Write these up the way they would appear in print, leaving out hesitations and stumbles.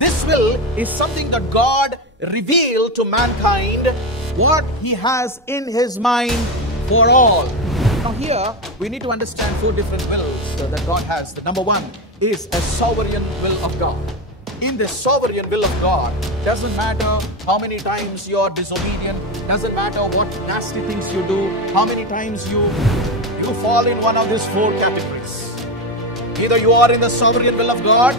This will is something that God revealed to mankind, what He has in His mind for all. Now here, we need to understand four different wills that God has. The number one is a sovereign will of God. In the sovereign will of God, doesn't matter how many times you are disobedient, doesn't matter what nasty things you do, how many times you fall in one of these four categories. Either you are in the sovereign will of God,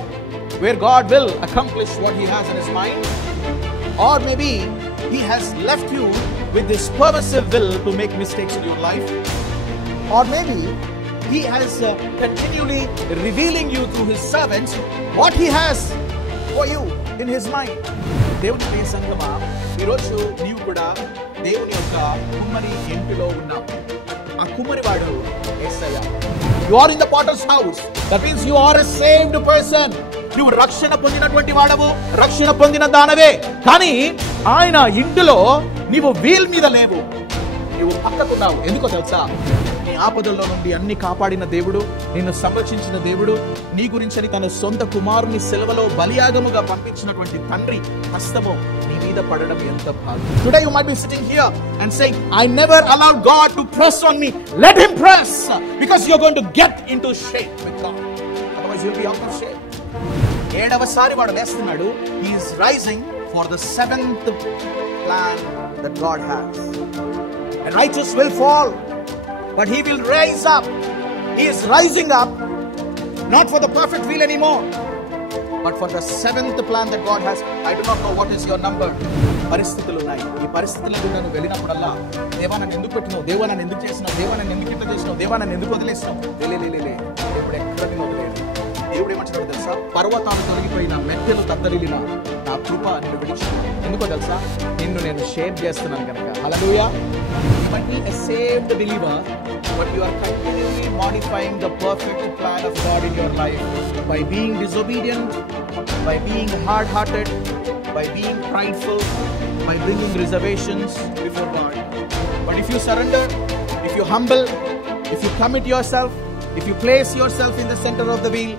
where God will accomplish what He has in His mind, or maybe He has left you with this permissive will to make mistakes in your life, or maybe He has continually revealing you through His servants what He has for you in His mind. దేవుని ప్రియ సంగమా, ఈరోజు నీవు కూడా దేవుని యొక్క కుమ్మరి ఇంటిలో ఉన్నావు. ఆ కుమ్మరి వాడు యేసయ్య. You are in the potter's house. That means you are a saved person. నువ్వు రక్షణ పొందినటువంటి వాడవు, రక్షణ పొందిన దానవే. కానీ ఆయన ఇంటిలో నీవు వీల్ మీద లేవు, నువ్వు పక్కకున్నావు. ఎందుకో తెలుసా? నీ ఆపదల్లో నుండి అన్ని కాపాడిన దేవుడు, నిన్ను సంరక్షించిన దేవుడు, నీ గురించి తన సొంత కుమారుని సిలువలో బలియాగముగా పంపించినటువంటి తండ్రి హస్తము నీ మీద పడడం ఎంత భాగ్యం. Today you might be sitting here and saying, I never allowed God to press on me. Let Him press, because you're going to get into shape with God. Otherwise you'll be out of shape. ఏడవసారి వాడు లేస్తున్నాడు. He is rising for the seventh plan that God has. A righteous will fall, but he will rise up. He is rising up, not for the perfect will anymore, but for the seventh plan that God has. I do not know what is your number. పరిస్థితులు ఉన్నాయి. ఈ పరిస్థితులకు నువ్వు వెళ్ళినప్పుడల్లా, దేవా నన్ను ఎందుకు పెట్టినావు, దేవా నన్ను ఎందుకు చేసినావు, దేవా నన్ను ఎందుకు ఇట్లా చేసినావు, దేవా నన్ను ఎందుకు వదిలేసినావు, లే దేవుడు ఎక్కడ నిన్ను వదిలేడు. దేవుడు ఏమంటున్నాడు తెలుసా? పర్వతాలు తొలగిపోయిన, మెట్టెలు తత్తరిల్లిన నా కృప నిన్ను విడిచింది. ఎందుకో తెలుసా? నిన్ను నేను షేప్ చేస్తున్నాను కనుక. హల్లెలూయా. You might be a saved believer, but you are continually modifying the perfect plan of God in your life by being disobedient, by being hard-hearted, by being prideful, by bringing reservations before God. But if you surrender, if you humble, if you commit yourself, if you place yourself in the center of the wheel,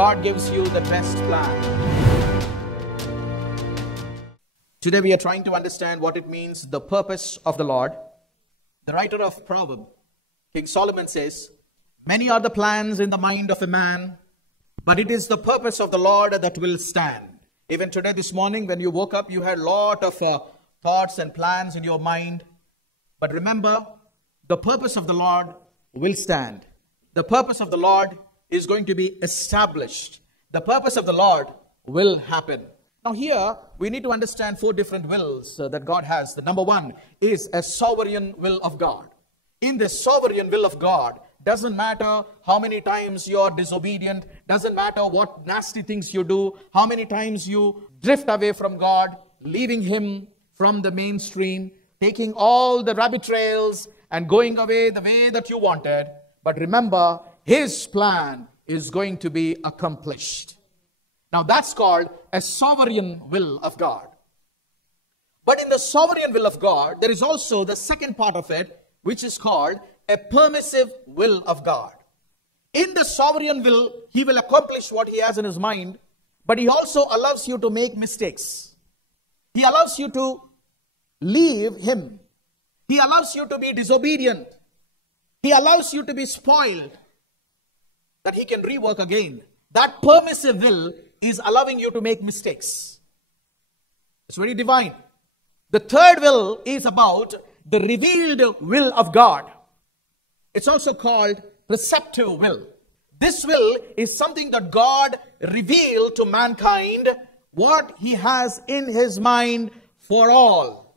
God gives you the best plan. Today we are trying to understand what it means, the purpose of the Lord. The writer of Proverbs, King Solomon says, many are the plans in the mind of a man, but it is the purpose of the Lord that will stand. Even today, this morning, when you woke up, you had a lot of thoughts and plans in your mind. But remember, the purpose of the Lord will stand. The purpose of the Lord is going to be established. The purpose of the Lord will happen. Now here, we need to understand four different wills that God has. The number one is a sovereign will of God. In the sovereign will of God, doesn't matter how many times you are disobedient, doesn't matter what nasty things you do, how many times you drift away from God, leaving Him from the mainstream, taking all the rabbit trails and going away the way that you wanted. But remember, His plan is going to be accomplished. Now that's called a sovereign will of God. But in the sovereign will of God, there is also the second part of it, which is called a permissive will of God. In the sovereign will, He will accomplish what He has in His mind, but He also allows you to make mistakes. He allows you to leave Him. He allows you to be disobedient. He allows you to be spoiled, that He can rework again. That permissive will is allowing you to make mistakes. It's very divine. The third will is about the revealed will of God. It's also called preceptive will. This will is something that God revealed to mankind, what He has in His mind for all.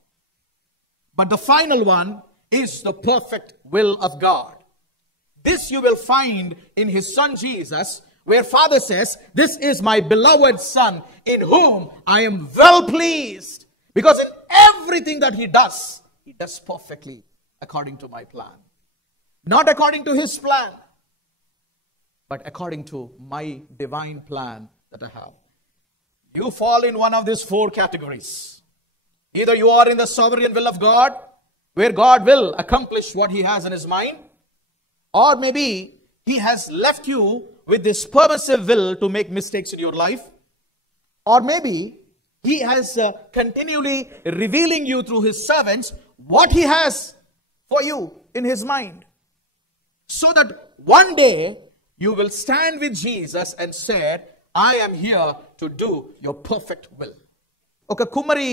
But the final one is the perfect will of God. This you will find in His Son Jesus, where Father says, this is my beloved Son, in whom I am well pleased. Because in everything that He does perfectly according to my plan. Not according to His plan, but according to my divine plan that I have. You fall in one of these four categories. Either you are in the sovereign will of God, where God will accomplish what He has in His mind, or maybe He has left you with this permissive will to make mistakes in your life, or maybe he has continually revealing you through his servants what he has for you in his mind, so that one day you will stand with Jesus and say, I am here to do your perfect will. ఒక కుమ్మరి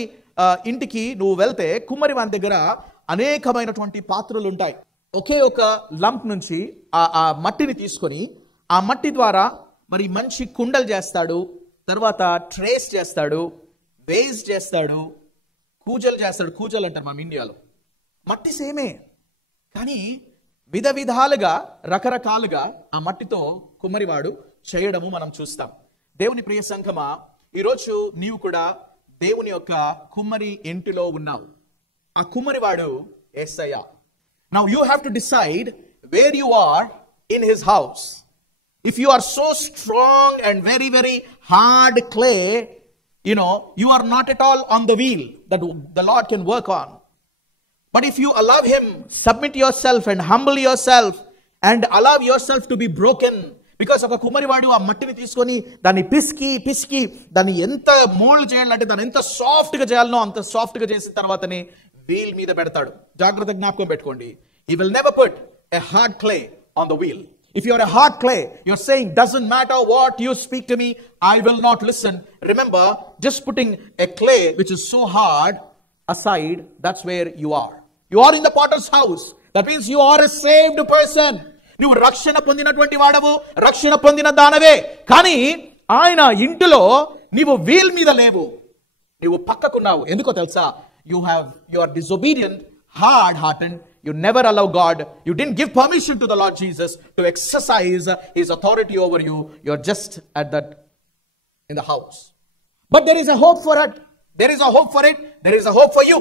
ఇంటికి నువ్వు వెళ్తే కుమ్మరి వాని దగ్గర అనేకమైనటువంటి పాత్రలు ఉంటాయి. ఒకే ఒక లంప్ నుంచి ఆ మట్టిని తీసుకొని ఆ మట్టి ద్వారా మరి మంచి కుండలు చేస్తాడు, తర్వాత ట్రేస్ చేస్తాడు, వేస్ చేస్తాడు, కూజలు చేస్తాడు. కూజలు అంటారు మన ఇండియాలో. మట్టి సేమే, కానీ విధ విధాలుగా రకరకాలుగా ఆ మట్టితో కుమ్మరివాడు చేయడము మనం చూస్తాం. దేవుని ప్రియ సంఘమా, ఈరోజు నీవు కూడా దేవుని యొక్క కుమ్మరి ఇంటిలో ఉన్నావు. ఆ కుమ్మరివాడు యేసయ్య. Now you have to decide where you are in his house. If you are so strong and very, very hard clay, you are not at all on the wheel that the Lord can work on. But if you allow him, submit yourself and humble yourself and allow yourself to be broken. Because ఒక కుమ్మరివాడు ఆ మట్టిని తీసుకొని దాన్ని పిసికి దాన్ని ఎంత mould చేయాలంటే దాన్ని ఎంత సాఫ్ట్గా చేయాలనో అంత సాఫ్ట్గా చేసిన తర్వాతనే వీల్ మీద పెడతాడు. జాగ్రత్త జ్ఞాపకం పెట్టుకోండి. He will never put a hard clay on the wheel. If you are a hard clay, you're saying, doesn't matter what you speak to me, I will not listen. Remember, just putting a clay which is so hard aside, that's where you are. You are in the potter's house. That means you are a saved person. నువ్వు రక్షణ పొందినటువంటి వాడవు, రక్షణ పొందిన దానవే. కానీ ఆయన ఇంటిలో నీవు వీల్ మీద లేవు, నీవు పక్కకున్నావు. ఎందుకో తెలుసా? You are disobedient, hard-hearted. You never allow God. You didn't give permission to the Lord Jesus to exercise his authority over you. You're just in the house. But there is a hope for it. There is a hope for it. There is a hope for you.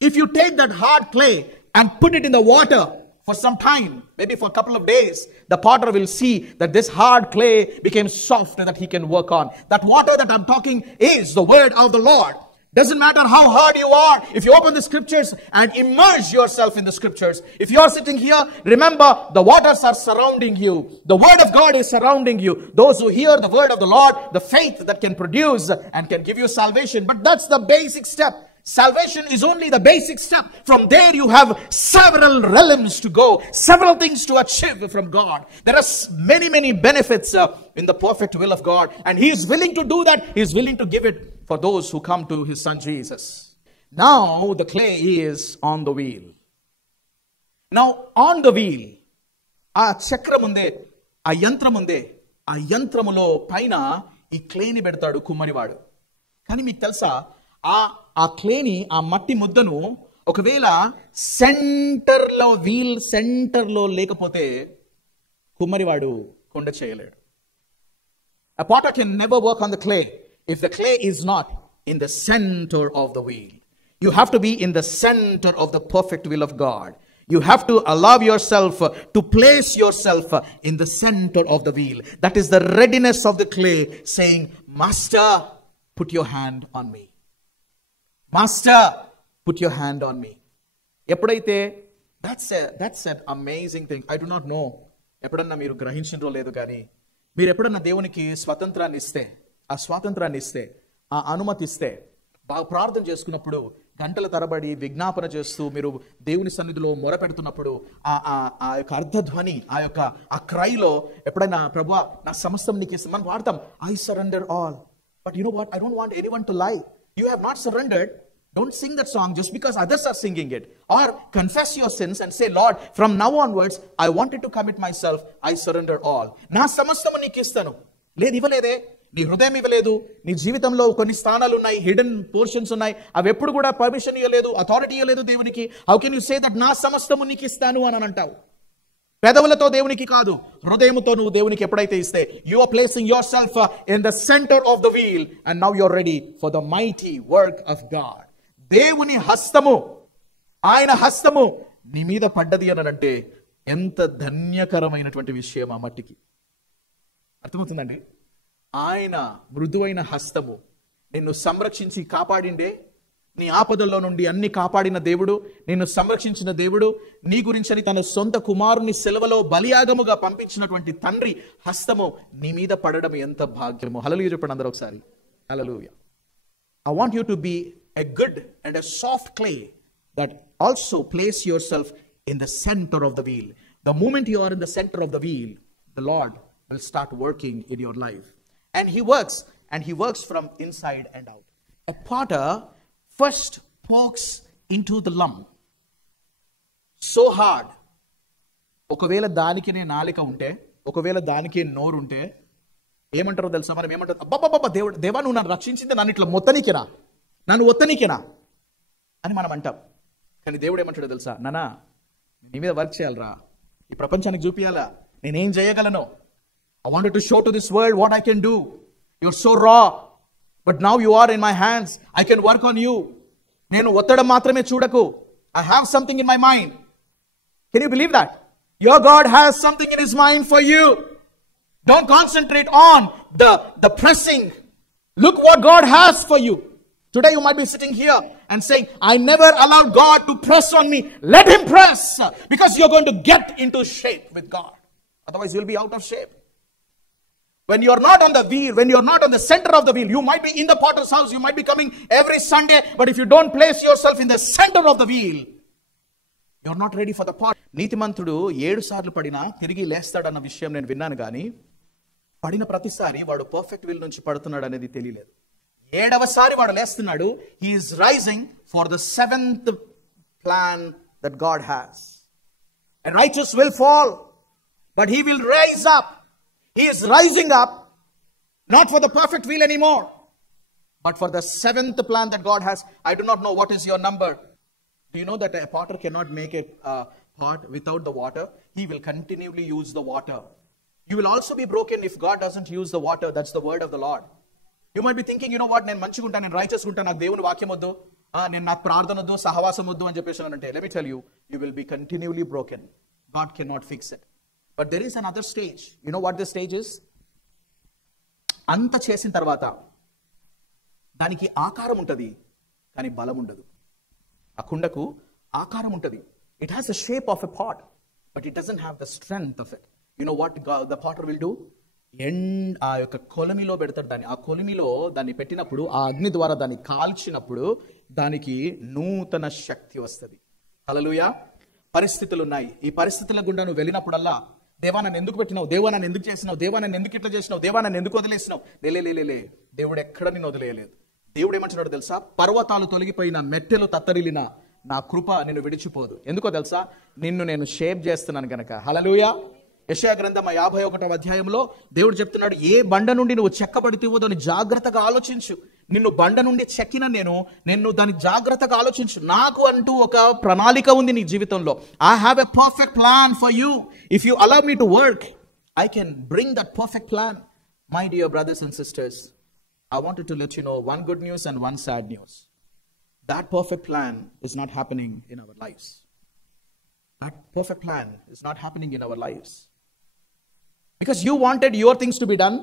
If you take that hard clay and put it in the water for some time, maybe for a couple of days, the potter will see that this hard clay became soft that he can work on. That water that I'm talking is the word of the Lord. Doesn't matter how hard you are. If you open the scriptures and immerse yourself in the scriptures, if you are sitting here, remember the waters are surrounding you. The word of God is surrounding you. Those who hear the word of the Lord, the faith that can produce and can give you salvation. But that's the basic step. Salvation is only the basic step. From there you have several realms to go, several things to achieve from God. There are many, many benefits in the perfect will of God. And he is willing to do that. He is willing to give it for those who come to his son Jesus. Now the clay is on the wheel. Now on the wheel, ఆ చక్రం ఉందే, ఆ యంత్రం ఉందే, ఆ యంత్రములో పైన ఈ క్లేని పెడతాడు కుమ్మరివాడు. కానీ మీకు తెలుసా, ఆ క్లేని, ఆ మట్టి ముద్దను ఒకవేళ వీల్ సెంటర్లో లేకపోతే కుమ్మరివాడు కొండ చేయలేడు. A potter can never work on the clay if the clay is not in the center of the wheel. You have to be in the center of the perfect will of God. You have to allow yourself to place yourself in the center of the wheel. That is the readiness of the clay saying, Master, put your hand on me. Master, put your hand on me. ఎప్పుడైతే that's an amazing thing. I do not know ఎప్పుడన్నా మీరు గ్రహించినో లేదు, కానీ మీరు ఎప్పుడన్నా దేవునికి స్వాతంత్రాన్ని ఇస్తే, ఆ అనుమతి ఇస్తే, బాగా ప్రార్థన చేసుకున్నప్పుడు గంటల తరబడి విజ్ఞాపన చేస్తూ మీరు దేవుని సన్నిధిలో మొరపెడుతున్నప్పుడు ఆ యొక్క అర్ధధ్వని, ఆ క్రైలో ఎప్పుడైనా ప్రభువా నా సమస్తం నీకు ఇస్తాను మనం వాడతాం, I surrender all. But you know what? I don't want anyone to lie. You have not surrendered. Don't sing that song just because others are singing it. Or confess your sins and say, Lord, from now onwards, I wanted to commit myself. I surrender all. నా సమస్తము నీకు ఇస్తాను. లేదు, ఇవ్వలేదే, నీ హృదయం ఇవ్వలేదు, నీ జీవితంలో కొన్ని స్థానాలు ఉన్నాయి, హిడెన్ పోర్షన్స్ ఉన్నాయి, అవి ఎప్పుడు కూడా పర్మిషన్ ఇవ్వలేదు, అథారిటీ ఇవ్వలేదు దేవునికి. How can you say that నా సమస్తము నీకు ఇస్తాను అని అంటావు? పెదవులతో దేవునికి కాదు, హృదయముతో నువ్వు దేవునికి ఎప్పుడైతే ఇస్తే, you are placing yourself in the centre of the wheel and now you are ready for the mighty work of God. దేవుని హస్తము, ఆయన హస్తము నీ మీద పడ్డది అని అంటే ఎంత ధన్యకరమైనటువంటి విషయం ఆ మట్టికి. అర్థమవుతుందండి? ఆయన మృదువైన హస్తము నిన్ను సంరక్షించి కాపాడిండే, నీ ఆపదల్లో నుండి అన్ని కాపాడిన దేవుడు, నిన్ను సంరక్షించిన దేవుడు, నీ గురించని తన సొంత కుమారుని సెలవులో బలియాగముగా పంపించినటువంటి తండ్రి హస్తము నీ మీద పడడం ఎంత భాగ్యము. హల్లెలూయా చెప్పండి అందరూ ఒకసారి. Hallelujah. I want you to be a good and a soft clay that also place yourself in the center of the wheel. The moment you are in the center of the wheel, the Lord will start working in your life. And He works from inside and out. A potter first pokes into the lump so hard. ఒకవేళ దానికినే నాలిక ఉంటే, ఒకవేళ దానికి నోరు ఉంటే ఏమంటారో తెలుసా? మనం ఏమంటారు? అబ్బబ్బబ్బ, దేవా నువ్వు నన్ను రక్షించింది నన్ను ఇట్లా మొత్తనికేనా, నన్ను ఒత్తనికేనా అని మనం అంటాం. కానీ దేవుడు ఏమంటాడో తెలుసా? నానా, నీ మీద వర్క్ చేయాలరా, ఈ ప్రపంచానికి చూపియాలా నేనేం చేయగలను. I wanted to show to this world what I can do. You're so raw, but now you are in my hands. I can work on you. నేను ఒత్తడం మాత్రమే చూడకు. I have something in my mind. Can you believe that? Your God has something in His mind for you. Don't concentrate on the pressing. Look what God has for you. Today you might be sitting here and saying, I never allowed God to press on me. Let Him press, because you're going to get into shape with God. Otherwise you'll be out of shape. When you're not on the wheel, when you're not on the center of the wheel, you might be in the potter's house, you might be coming every Sunday, but if you don't place yourself in the center of the wheel, you're not ready for the pot. నీతిమంతుడు 7 సార్లు పడినా తిరిగి లేస్తాడన్న విషయం నేను విన్నాను, కానీ పడిన ప్రతిసారి వాడు పర్ఫెక్ట్ విల్ నుంచి పడుతున్నాడు అనేది తెలియలేదు. 7వ సారి వాడు లేస్తున్నాడు. He is rising for the 7th plan that God has. A righteous will fall, but he will rise up. He is rising up, not for the perfect will anymore, but for the 7th plan that God has. I do not know what is your number. Do you know that a potter cannot make a pot without the water? He will continually use the water. You will also be broken if God doesn't use the water. That's the word of the Lord. You might be thinking, you know what, నేను మంచిగా ఉంటాను, నేను righteous ఉంటాను, నాకు దేవుని వాక్యం వద్దు, నేను నాకు ప్రార్థన వద్దు, సహవాసం వద్దు అని చెప్పేసి అంటే, let me tell you, you will be continually broken. God cannot fix it. But there is another stage. You know what this stage is? అంత చేసిన తర్వాత దానికి ఆకారం ఉంటుంది, కానీ బలం ఉండదు. ఆ కుండకు ఆకారం ఉంటుంది. It has the shape of a pot, but it doesn't have the strength of it. You know what the potter will do? ఆ యొక్క కొలిమిలో పెడతాడు దాన్ని. ఆ కొలిమిలో దాన్ని పెట్టినప్పుడు, ఆ అగ్ని ద్వారా దాన్ని కాల్చినప్పుడు దానికి నూతన శక్తి వస్తుంది. హల్లెలూయా. పరిస్థితులు ఉన్నాయి. ఈ పరిస్థితుల గుండా నువ్వు వెళ్ళినప్పుడల్లా, దేవా నన్ను ఎందుకు పెట్టినావు, దేవా నన్ను ఎందుకు చేసినావు, దేవా నన్ను ఎందుకు ఇట్లా చేసినావు, దేవా నన్ను ఎందుకు వదిలేసినావు, లే, దేవుడు ఎక్కడ నిన్ను వదిలేయలేదు. దేవుడు ఏమంటున్నాడు తెలుసా? పర్వతాలు తొలగిపోయిన, మెట్టెలు తత్తరిల్లిన, నా కృప నిన్ను విడిచిపోదు. ఎందుకో తెలుసా? నిన్ను నేను షేప్ చేస్తున్నాను గనక. హల్లెలూయా. యెషయా గ్రంథం 51వ అధ్యాయంలో దేవుడు చెప్తున్నాడు, ఏ బండ నుండి నువ్వు చెక్కబడితేవో దాన్ని జాగ్రత్తగా ఆలోచించు. నిన్ను బండ నుండి చెక్కిన నేను దాన్ని జాగ్రత్తగా ఆలోచించు. నాకు అంటూ ఒక ప్రణాళిక ఉంది నీ జీవితంలో. I have a perfect plan for you. If you allow me to work, I can bring that perfect plan. My dear brothers and sisters, I wanted to let you know one good news and one sad news. That perfect plan is not happening in our lives. That perfect plan is not happening in our lives. Because you wanted your things to be done,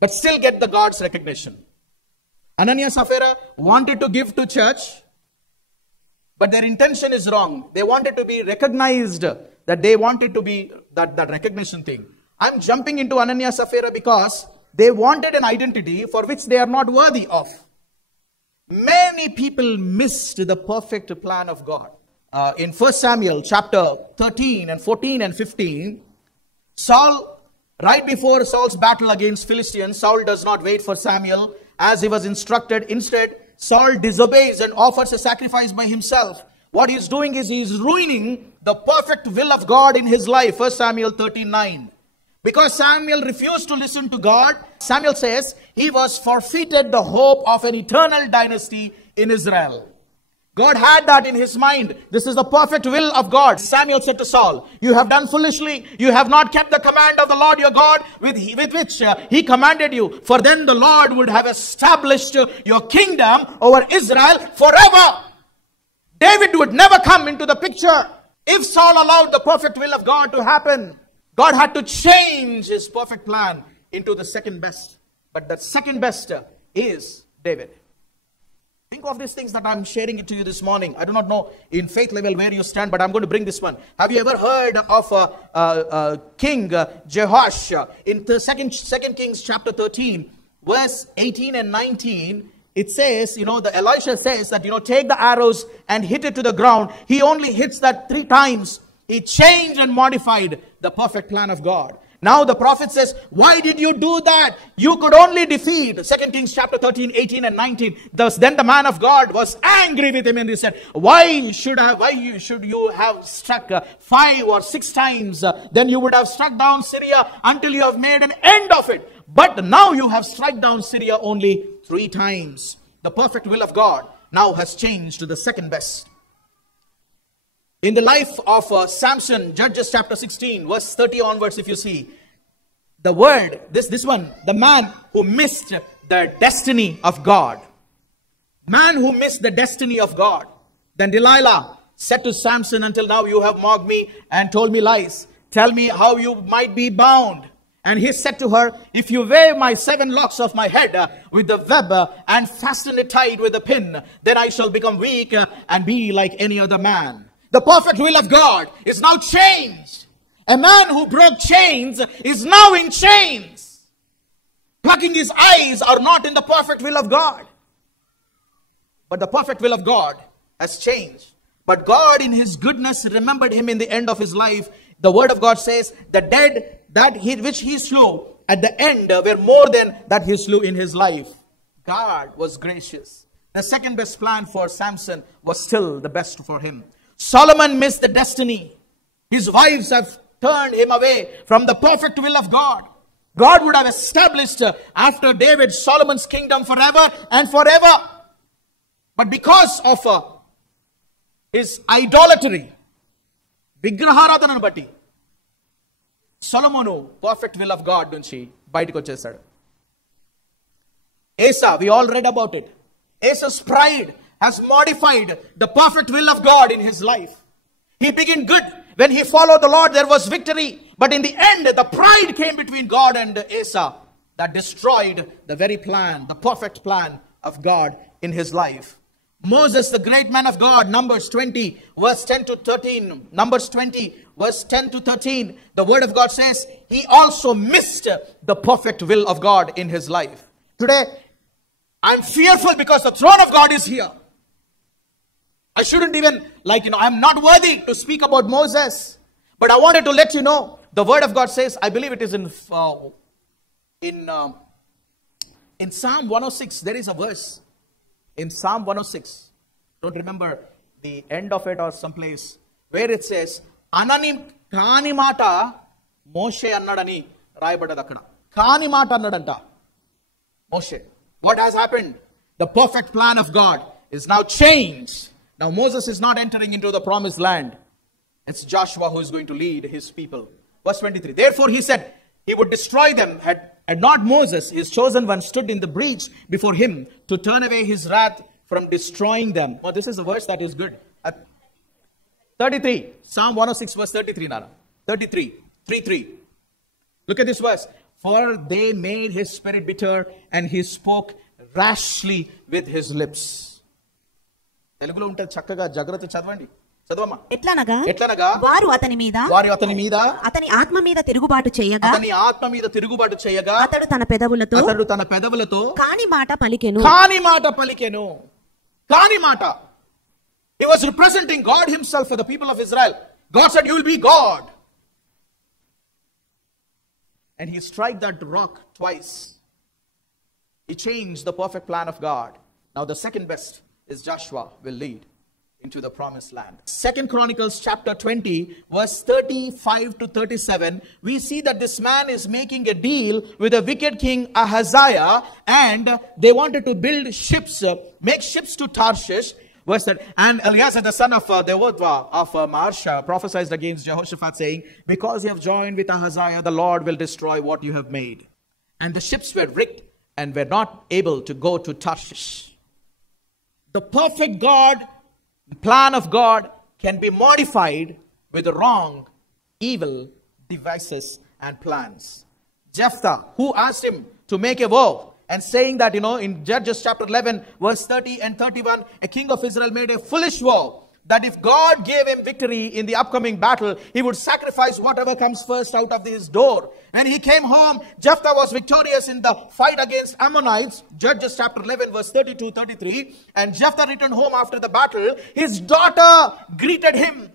but still get the God's recognition. Ananias and Sapphira wanted to give to church, but their intention is wrong. They wanted to be recognized, that they wanted to be that recognition thing. I'm jumping into Ananias and Sapphira because they wanted an identity for which they are not worthy of. Many people missed the perfect plan of God. In 1 Samuel chapter 13 and 14 and 15, Saul, right before Saul's battle against Philistines, Saul does not wait for Samuel as he was instructed. Instead, Saul disobeys and offers a sacrifice by himself. What he is doing is he is ruining the perfect will of God in his life. 1 Samuel 13:9. Because Samuel refused to listen to God, Samuel says he was forfeited the hope of an eternal dynasty in Israel. God had that in his mind. This is the perfect will of God. Samuel said to Saul, you have done foolishly. You have not kept the command of the Lord your God with which he commanded you. For then the Lord would have established your kingdom over Israel forever. David would never come into the picture if Saul allowed the perfect will of God to happen. God had to change his perfect plan into the second best. But the second best is David. Think of these things that I'm sharing it to you this morning. I do not know in faith level where you stand, but I'm going to bring this one. Have you ever heard of King Jehoash? In the second Kings chapter 13, verse 18 and 19, it says, the Elisha says that, take the arrows and hit it to the ground. He only hits that 3 times. He changed and modified the perfect plan of God. Now the prophet says, why did you do that? You could only defeat. 2 Kings chapter 13, 18 and 19. Thus then the man of God was angry with him and he said, why should you have struck 5 or 6 times? Then you would have struck down Syria until you have made an end of it. But now you have struck down Syria only 3 times. The perfect will of God now has changed to the second best. In the life of Samson, Judges chapter 16, verse 30 onwards, if you see, the word, this one, the man who missed the destiny of God. Man who missed the destiny of God. Then Delilah said to Samson, until now you have mocked me and told me lies. Tell me how you might be bound. And he said to her, if you wear my 7 locks of my head with the web and fasten it tight with a pin, then I shall become weak and be like any other man. The perfect will of God is now changed. A man who broke chains is now in chains. Plucking his eyes are not in the perfect will of God. But the perfect will of God has changed. But God in his goodness remembered him in the end of his life. The word of God says, the dead which he slew at the end were more than that he slew in his life. God was gracious. The second best plan for Samson was still the best for him. Solomon missed the destiny. His wives have turned him away from the perfect will of God. God would have established after David Solomon's kingdom forever and forever. But because of his idolatry, విగ్రహారాధనను బట్టి సొలొమోను perfect will of God నుంచి బయటకు వచ్చేసాడు. Asa, we all read about it. Asa's pride has modified the perfect will of God in his life. He began good. When he followed the Lord, there was victory. But in the end, the pride came between God and Asa that destroyed the very plan, the perfect plan of God in his life. Moses, the great man of God, Numbers 20, verse 10 to 13. Numbers 20, verse 10 to 13. The word of God says, he also missed the perfect will of God in his life. Today, I'm fearful because the throne of God is here. I shouldn't even, I'm not worthy to speak about Moses. But I wanted to let you know, the word of God says, I believe it is in Psalm 106, there is a verse. In Psalm 106, don't remember the end of it or someplace, where it says, Anani Kani Mata Moshe Annadani Raibadad akkada. Kani Mata annadanta Moshe. What has happened? The perfect plan of God is now changed. Now Moses is not entering into the promised land. It's Joshua who is going to lead his people. Verse 23. Therefore he said he would destroy them. Had not Moses, his chosen one, stood in the breach before him to turn away his wrath from destroying them. Well, this is a verse that is good. 33. Psalm 106 verse 33. Nara. 33. 3. Look at this verse. For they made his spirit bitter and he spoke rashly with his lips. తెలుగులో ఉంటది చక్కగా జాగ్రత్త చదవండి. చదవమ్మా. ఎట్లనగా వారు అతని మీద అతని ఆత్మ మీద తిరుగుబాటు చేయగా అతడు తన పెదవులతో కాని మాట పలికెను. He was representing God himself for the people of Israel. God said, you will be God. And he struck that rock twice. He changed the perfect plan of God. Now the second best is Joshua will lead into the promised land. 2 Chronicles chapter 20 verse 35 to 37, we see that this man is making a deal with a wicked king Ahaziah, and they wanted to build ships, make ships to Tarshish. Verse 3, and Eliezer the son of Devodva of Marsha prophesied against Jehoshaphat, saying, because you have joined with Ahaziah, the Lord will destroy what you have made. And the ships were wrecked and were not able to go to Tarshish. The perfect plan of God can be modified with the wrong, evil devices and plans. Jephthah, who asked him to make a vow, and saying that, in Judges chapter 11, verse 30 and 31, a king of Israel made a foolish vow. that if God gave him victory in the upcoming battle, he would sacrifice whatever comes first out of his door. When he came home, Jephthah was victorious in the fight against Ammonites, Judges chapter 11 verse 32-33. And Jephthah returned home after the battle. His daughter greeted him.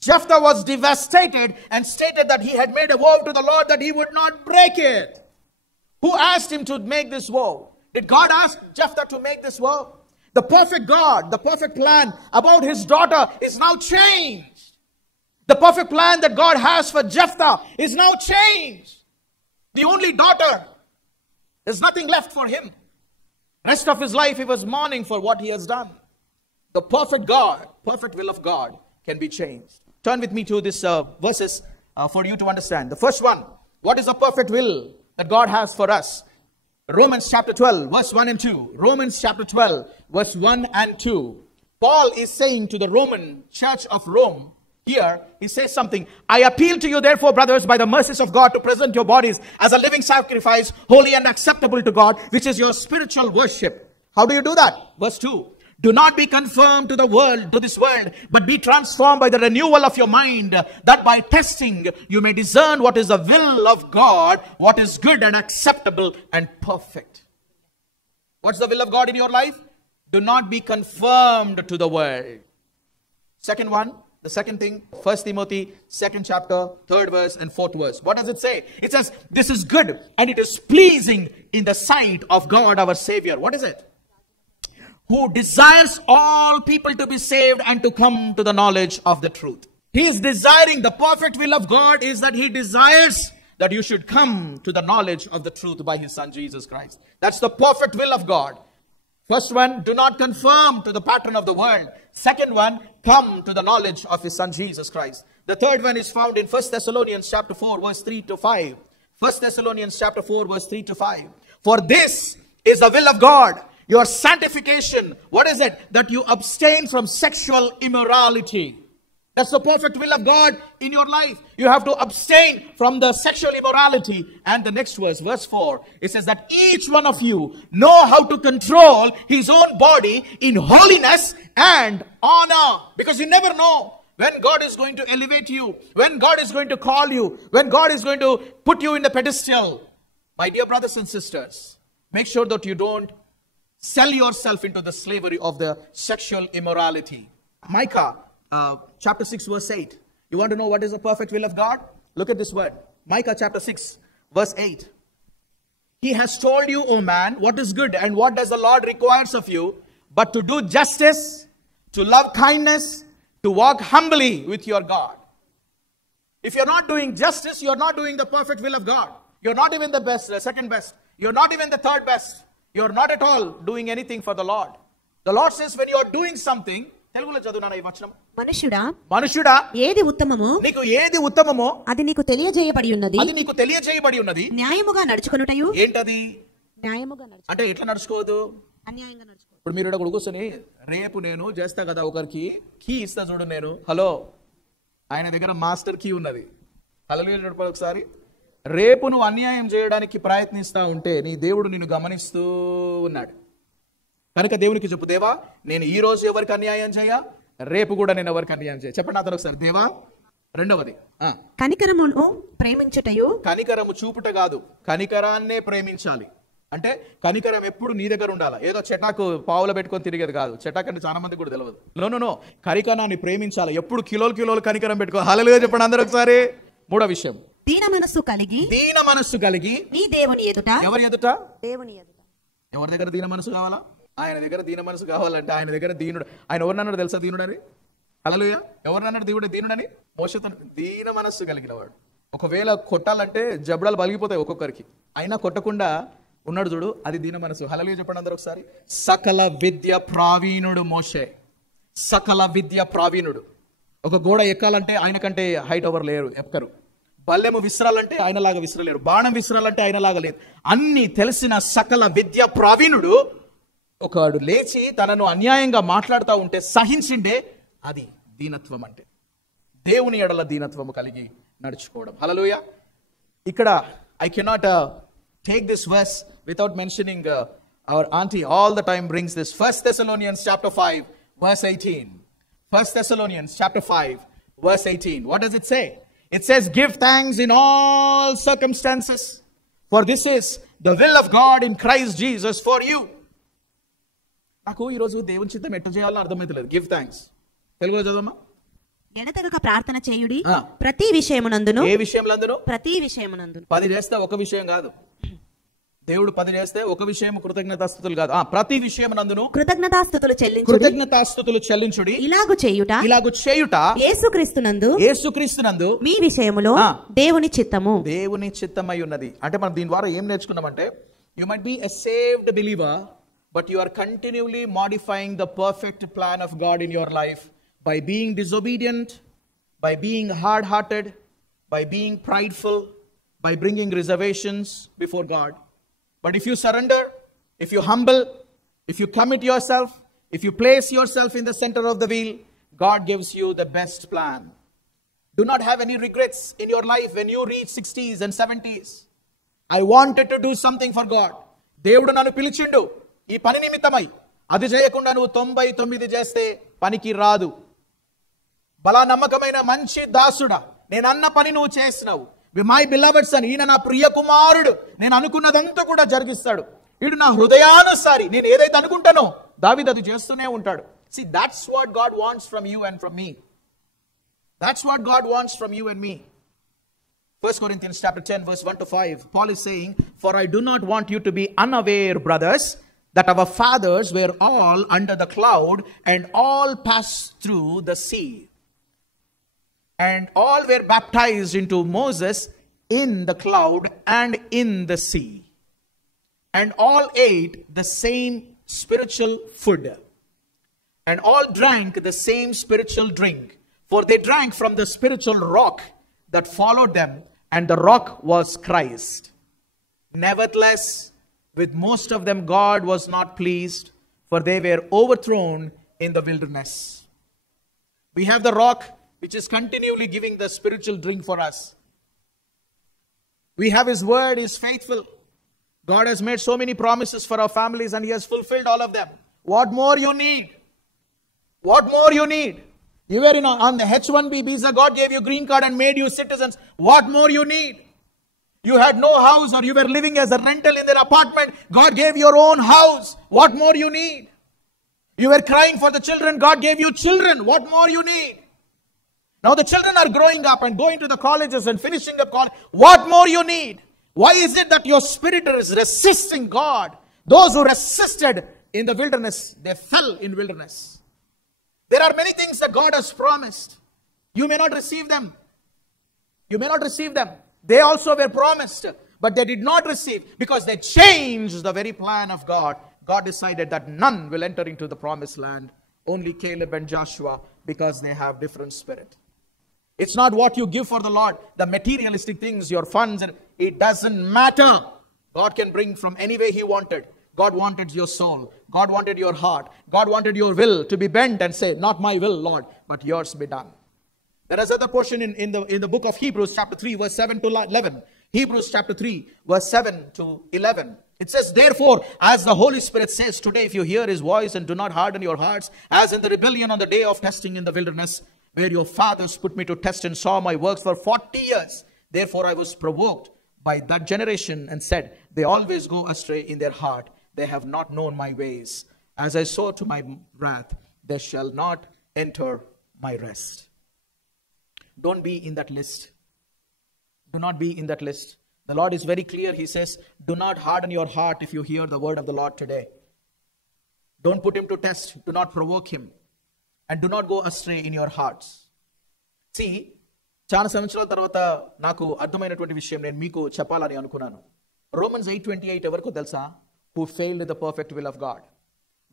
Jephthah was devastated and stated that he had made a vow to the Lord that he would not break it. Who asked him to make this vow? Did God ask Jephthah to make this vow? The perfect God, the perfect plan about his daughter is now changed. The perfect plan that God has for Jephthah is now changed. The only daughter, there's nothing left for him. Rest of his life he was mourning for what he has done. The perfect God, perfect will of God can be changed. Turn with me to these verses for you to understand. The first one, what is the perfect will that God has for us? Romans chapter 12, verse 1 and 2. Romans chapter 12, verse 1 and 2. Paul is saying to the Roman church of Rome, here, he says something. I appeal to you, therefore, brothers, by the mercies of God, to present your bodies as a living sacrifice, holy and acceptable to God, which is your spiritual worship. How do you do that? Verse 2. Do not be conformed to the world, to this world, but be transformed by the renewal of your mind, that by testing you may discern what is the will of God, what is good and acceptable and perfect. What's the will of God in your life? Do not be conformed to the world. Second one, the second thing, 1 Timothy, 2nd chapter, 3rd verse and 4th verse. What does it say? It says, this is good and it is pleasing in the sight of God our Savior. What is it? Who desires all people to be saved and to come to the knowledge of the truth. He is desiring, the perfect will of God is that he desires that you should come to the knowledge of the truth by his Son Jesus Christ. That's the perfect will of God. First one, do not conform to the pattern of the world. Second one, come to the knowledge of his Son Jesus Christ. The third one is found in 1 Thessalonians chapter 4 verse 3 to 5. 1 Thessalonians chapter 4 verse 3 to 5. For this is the will of God, your sanctification. What is it? That you abstain from sexual immorality. That's the perfect will of God in your life. You have to abstain from the sexual immorality. And the next verse, verse 4, it says that each one of you know how to control his own body in holiness and honor. Because you never know when God is going to elevate you, when God is going to call you, when God is going to put you in the pedestal. My dear brothers and sisters, make sure that you don't sell yourself into the slavery of the sexual immorality. Micah chapter 6 verse 8. You want to know what is the perfect will of God? Look at this word. Micah chapter 6 verse 8. He has told you, O man, what is good and what does the Lord requires of you, but to do justice, to love kindness, to walk humbly with your God. If you're not doing justice, you're not doing the perfect will of God. You're not even the best, the second best. You're not even the third best. You're not at all doing anything for the Lord. The Lord says when you're doing something, మనుషుడా ఏది ఉత్తమమో నీకు ఏది ఉత్తమమో అది నీకు తెలియజేయబడి ఉన్నది. అది నీకు తెలియజేయబడి ఉన్నది. న్యాయముగా నడుచుకొనుటయు. ఏంటది? న్యాయముగా నడుచుకో. అంటే ఎట్లా నడుచుకోవద్దు? అన్యాయంగా నడుచుకో. ఇప్పుడు మీరు ఇక్కడ కూర్చొని రేపు నేను చేస్తా కదా ఒకరికి కీ ఇస్తా చూడు నేను. హలో, ఆయన దగ్గర మాస్టర్ కీ ఉన్నది. హల్లెలూయా చెప్పండి ఒకసారి. రేపు నువ్వు అన్యాయం చేయడానికి ప్రయత్నిస్తా ఉంటే నీ దేవుడు నిన్ను గమనిస్తూ ఉన్నాడు. కనుక దేవునికి చెప్పు, దేవా నేను ఈ రోజు ఎవరికి అన్యాయం చేయ, రేపు కూడా నేను ఎవరికి అన్యాయం చేయ. చెప్పండి అతను ఒకసారి. దేవా, రెండవది కనికరమును ప్రేమించుటయు. కనికరము చూపుట కాదు, కనికరాన్నే ప్రేమించాలి. అంటే కనికరం ఎప్పుడు నీ దగ్గర ఉండాలి. ఏదో చెటాకు పావులో పెట్టుకొని తిరిగేది కాదు. చెటాక్ అంటే చాలా మంది కూడా తెలియదు. నో కనికరాన్ని ప్రేమించాలి. ఎప్పుడు కిలోలు కనికరం పెట్టుకో. హల్లెలూయా చెప్పండి అందరూ ఒకసారి. మూడో విషయం, దీన మనస్సు కలిగి నీ దేవుని ఎదుట. ఎవరి ఎదుట? దేవుని ఎదుట. ఎవరి దగ్గర దీన మనసు కావాలా? ఆయన దగ్గర దీన మనసు కావాలంటే ఆయన దగ్గర దీనుడు. ఆయన ఎవరినన్నాడు తెలుసా దీనుడని? హల్లెలూయా. ఎవరినన్నాడు దీనుడని? మోషేతో దీన మనస్సు కలిగిన వాడు. ఒకవేళ కొట్టాలంటే జబడాలు బలిగిపోతాయి ఒక్కొక్కరికి, అయినా కొట్టకుండా ఉన్నాడు చూడు, అది దీన మనసు. హల్లెలూయా చెప్పండి అందరూ ఒకసారి. సకల విద్య ప్రావీణుడు మోషే. సకల విద్య ప్రావీణుడు. ఒక గోడ ఎక్కాలంటే ఆయన కంటే హైట్ ఎవరు లేరు, ఎక్కరు. బల్లెము విసరాలంటే ఆయనలాగా విసరలేరు. బాణం విసరాలంటే ఆయనలాగా లేదు. అన్ని తెలిసిన సకల విద్య ప్రావీణుడు ఒకడు లేచి తనను అన్యాయంగా మాట్లాడుతూ ఉంటే సహించిండే, అది దీనత్వం. అంటే దేవుని ఎడల దీనత్వము కలిగి నడుచుకోవడం. హల్లెలూయా. ఇక్కడ I cannot take this verse without mentioning our auntie all the time brings this. 1 Thessalonians chapter 5 verse 18. 1 Thessalonians chapter 5, verse 18. What does it say? It says, give thanks in all circumstances, for this is the will of God in Christ Jesus for you. నాకు ఈరోజు దేవుని చిత్తం ఎట్లా చేయాలో అర్థమైతలేదు. Give thanks తెలుగులో చదవమ్మా. ఎడతెగక ప్రార్థన చేయుడి ప్రతి విషయమునందును. ఏ విషయములందును? ప్రతి విషయమునందును. 10 చేస్తే ఒక విషయం కాదు. దేవుడు 10 చేస్తే ఒక విషయం కృతజ్ఞతాస్తుతులు కాదు. ప్రతి విషయమునందును కృతజ్ఞతాస్తుతులు చెల్లించుడి. ఇలాగు చేయుట యేసుక్రీస్తునందు మీ విషయములో దేవుని చిత్తము. దేవుని చిత్తమై ఉన్నది. అంటే మనం దీని ద్వారా ఏం నేర్చుకున్నామంటే, you might be a saved believer, but you are continuously modifying the perfect plan of God in your life by being disobedient, by being hard-hearted, by being prideful, by bringing reservations before God. But if you surrender, if you humble, if you commit yourself, if you place yourself in the center of the wheel, God gives you the best plan. Do not have any regrets in your life when you reach 60s and 70s. I wanted to do something for God. దేవుడు నన్ను పిలిచిండు ఈ పని నిమిత్తమై. అది చేయకుండా నువ్వు 99 చేస్తే పనికి రాదు. బలా నమ్మకమైన మంచి దాసుడా, నేను అన్న పని నువ్వు చేసినావు. మై బిలవెడ్ సన్, ఈయన నా ప్రియ కుమారుడు, నేను అనుకున్నదంతా కూడా జరిగిస్తాడు. వీడు నా హృదయానుసారి, నేను ఏదైతే అనుకుంటానో దావీదు అది చేస్తూనే ఉంటాడు. See, that's what God wants from you and from me. That's what God wants from you and me. 1 Corinthians chapter 10 verse 1 to 5, Paul is saying, for I do not want you to be unaware, brothers, that our fathers were all under the cloud and all passed through the sea. And all were baptized into Moses in the cloud and in the sea. And all ate the same spiritual food. And all drank the same spiritual drink. For they drank from the spiritual rock that followed them, and the rock was Christ. Nevertheless, with most of them God was not pleased, for they were overthrown in the wilderness. We have the rock which is continually giving the spiritual drink for us. We have His word, He is faithful. God has made so many promises for our families and He has fulfilled all of them. What more you need? What more you need? You were on the H1B visa, God gave you green card and made you citizens. What more you need? You had no house, or you were living as a rental in their apartment. God gave your own house. What more you need? You were crying for the children. God gave you children. What more you need? Now the children are growing up and going to the colleges and finishing up college. What more you need? Why is it that your spirit is resisting God? Those who resisted in the wilderness, they fell in wilderness. There are many things that God has promised. You may not receive them. You may not receive them. They also were promised, but they did not receive because they changed the very plan of God. God decided that none will enter into the promised land. Only Caleb and Joshua, because they have different spirit. It's not what you give for the Lord, the materialistic things, your funds, and it doesn't matter. God can bring from any way He wanted. God wanted your soul. God wanted your heart. God wanted your will to be bent and say, not my will, Lord, but yours be done. There is another portion in the book of Hebrews chapter 3 verse 7 to 11. Hebrews chapter 3 verse 7 to 11. It says, therefore, as the Holy Spirit says today, if you hear His voice and do not harden your hearts, as in the rebellion on the day of testing in the wilderness, where your fathers put me to test and saw my works for 40 years. Therefore I was provoked by that generation and said, they always go astray in their heart. They have not known my ways. As I swore to my wrath, they shall not enter my rest. Don't be in that list. Do not be in that list. The Lord is very clear. He says, do not harden your heart if you hear the word of the Lord today. Don't put Him to test. Do not provoke Him. And do not go astray in your hearts. See, చాలా సంవత్సరాల తర్వాత నాకు అర్థమైనటువంటి విషయం నేను మీకు చెప్పాలని అనుకున్నాను. Romans 8:28 ఎవరికో తెలుసా? Who failed the perfect will of God.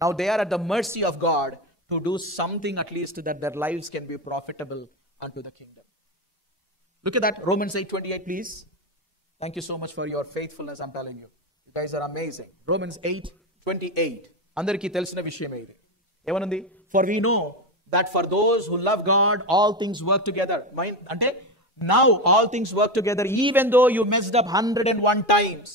Now they are at the mercy of God to do something at least that their lives can be profitable unto the kingdom. Look at that, Romans 8:28, please. Thank you so much for your faithfulness, I'm telling you. You guys are amazing. Romans 8:28. అందరికీ తెలిసిన విషయమే ఇది. ఏమనుంది? For we know that for those who love God, all things work together. అంటే now all things work together, even though you messed up 101 times.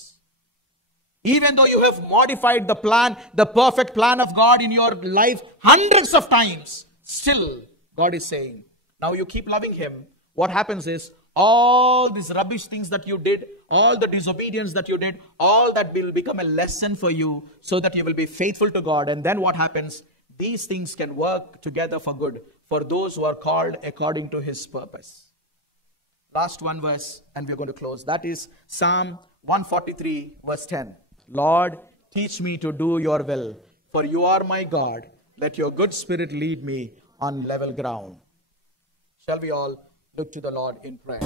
Even though you have modified the plan, the perfect plan of God in your life hundreds of times, still God is saying. Now you keep loving him. What happens is, all these rubbish things that you did, all the disobedience that you did, all that will become a lesson for you so that you will be faithful to God. And then what happens? These things can work together for good for those who are called according to his purpose. Last one verse, and we're going to close. That is Psalm 143 verse 10. Lord, teach me to do your will, for you are my God. Let your good spirit lead me on level ground. Shall we all look to the Lord in prayer?